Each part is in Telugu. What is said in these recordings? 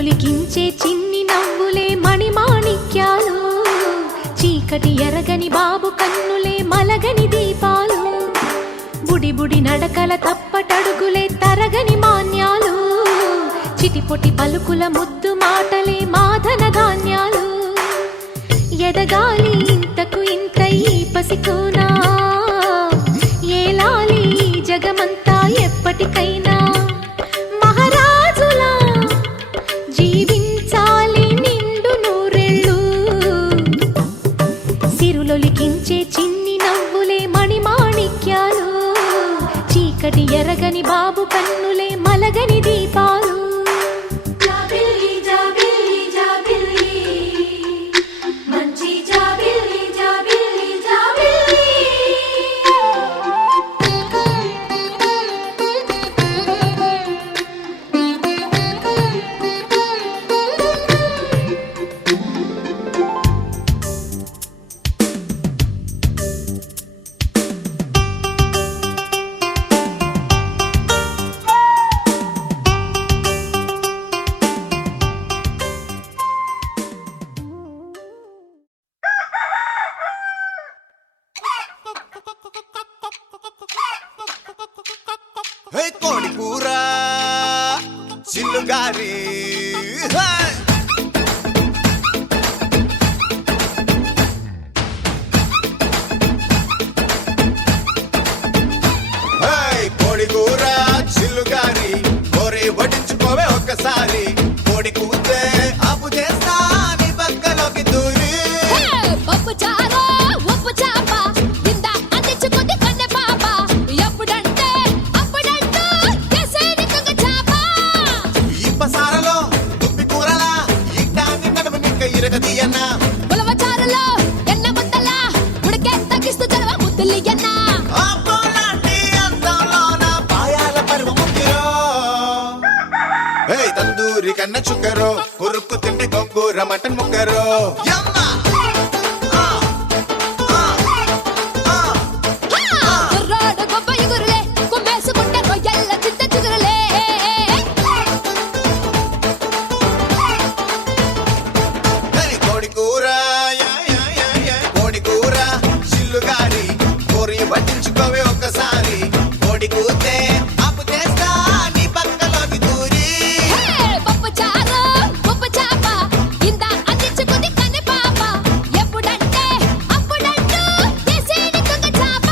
సిరులొలికించే చిన్ని నవ్వులే మణిమాణిక్యాలు, చీకటి ఎరగని బాబు కన్నులే మలగని దీపాలు, బుడి బుడి నడకల తప్పటడుగులే తరగని మాన్యాలు, చిటిపొటి పలుకుల ముద్దు మాటలే మాధన ధాన్యాలు. ఎదగాలి ఇంతకు ఇంత ఈ పసికోనా, ఏలాలి జగమంతా ఎప్పటికైనా, మహారాజులా జీవించాలి నిండు నూరెళ్ళు. సిరులొలికించే చిన్ని నవ్వులే మణిమాణిక్యాలు, చీకటి ఎరగని బాబు కన్నులే మలగని దీపాలు. కోడి కూర చిల్లుగారి కోడి కూర చిల్లుగారి కోరి వడ్డించుకోవే ఒక్కసారి, కోడి కూతే అప్పు చేస్తా నీ పక్కలోకి దూరి. పప్పు చారు ఉప్పు చాప కింద అందించుకుంది కన్నె పాప, ఎప్పుడంటే అప్పుడంటూ కేసేది కుంగ చాప. ఇప్పసారలో దుప్పి కూరలా ఇట్టాన్ని నడుము నిక్క ఇరగదీయన్నా, ఉలవ చారులో ఎన్న ముద్దలా ఉడికే తగ్గిస్తూ చలవ ముద్దులియన్నా. తందూరి కన్న చుక్కరో కొరుక్కు తిండి గొంగూర మటన్ ముక్కరో. కుర్రాడు గొప్ప ఇగురులే కుమ్మేసుకుంటే రొయ్యల్ల చింత చిగురులే. కోడి కూర కోడి కూర చిల్లుగారి కోరి వడ్డించుకోవే ఒక్కసారి, కోడి కూతే అప్పు చేస్తా నీ పక్కలోకి దూరి. పప్పు చారు ఉప్పు చాప కింద అందించుకుంది కన్నె పాప, ఎప్పుడంటే అప్పుడంటూ కేసేది కుంగ చాప.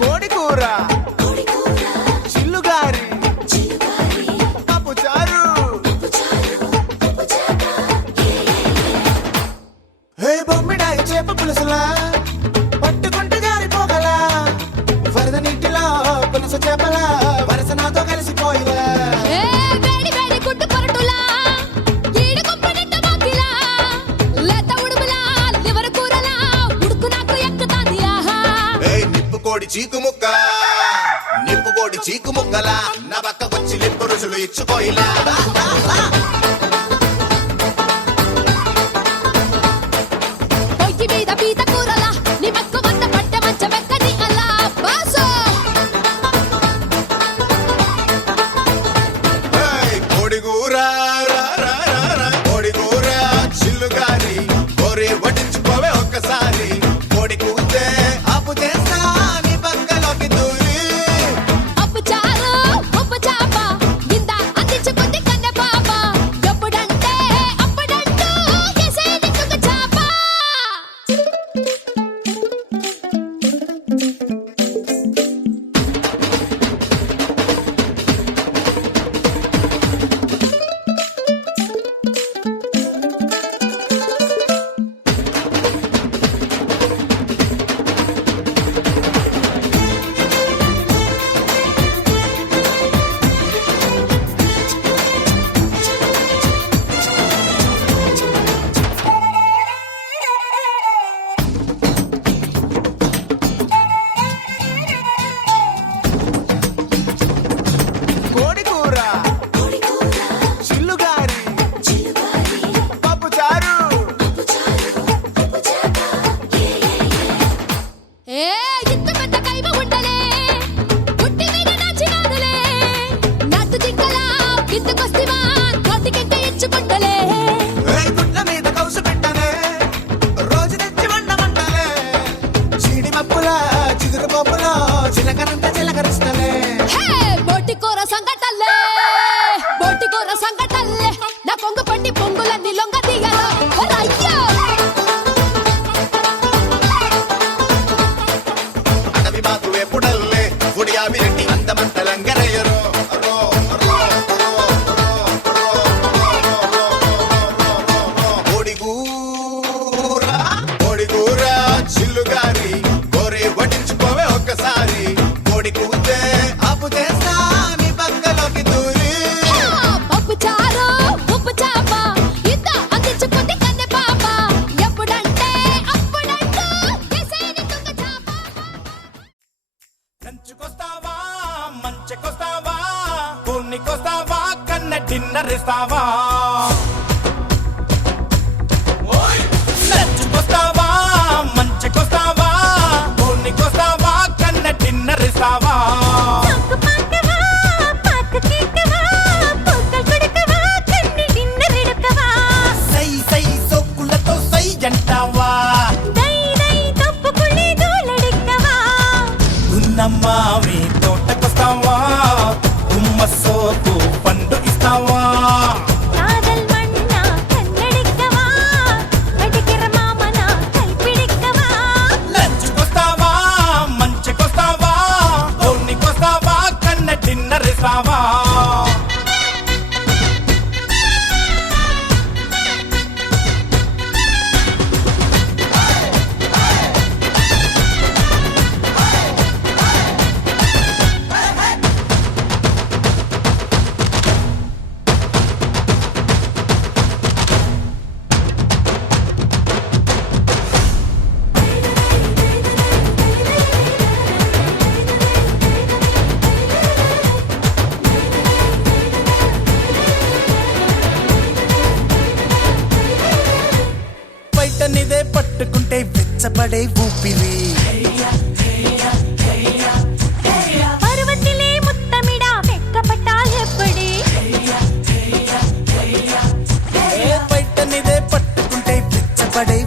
కోడి కూర చిల్లుగారి పప్పు చారు. బొమ్మిడాయి చేప పులుసులా పట్టుకుంటే జారిపోగలా, వరద నీటిలో పులుసు చేపలా వరస నాతో కలిసిపోయిలా. వేడి వేడి గుడ్డు పొరటులా ఈడు కొంపనిట్ట బాకిలా, లేత ఉడుములా లివర్ కూరలా ఉడుకు నాకు ఎక్కుతాంది ఆహా. నిప్పు కోడి చీకు ముక్క నిప్పు కోడి చీకు ముక్కలా నా పక్క వచ్చి లిప్పు రుచులు ఇచ్చుకోయిలా. పొయ్యి మీద పీత కూరలా నీ మక్కు వంద పట్టె మంచ వెక్కని అలా బాసో. కోడి కూర కోడి కూర చిల్లుగారి కోరి వడ్డించుకోవే ఒక్కసారి, కోడి కూతే అప్పు చేస్తా నీ పక్కలోకి దూరి. పప్పు చారు ఉప్పు చాప కింద అందించుకుంది కన్నె పాప, లంచ్కొస్తావా మంచికొస్తావా కోనికొస్తావా కన్న డిన్నర్ ఇస్తావా పాకు పాకవా, పాకు కేకవా, పొక్కలు కొడకవా, కన్ని డిన్నర్ ఎడకవా. సై సై సోకులతో సై అంటావా దై దై తప్పుకుళ్ళి దూలడిక్కవా. ఉన్నమ్మావి తోటకొస్తావా గుమ్మ సోకు పండు ఇస్తావా కాదల్ మన్నా కన్నడిక్కవా, అడిగిర మామన కైపిడిక్కవా. లంచ్కొస్తావా మంచికొస్తావా కోనికొస్తావా కన్న డిన్నర్ ఇస్తావా బయట నిదే పట్టుకుంటే వెచ్చబడే ఊపిరి పర్వతిలే ముత్తమిడా వెక్కపట్టాలెప్పడి. బయట నిదే పట్టుకుంటే వెచ్చబడే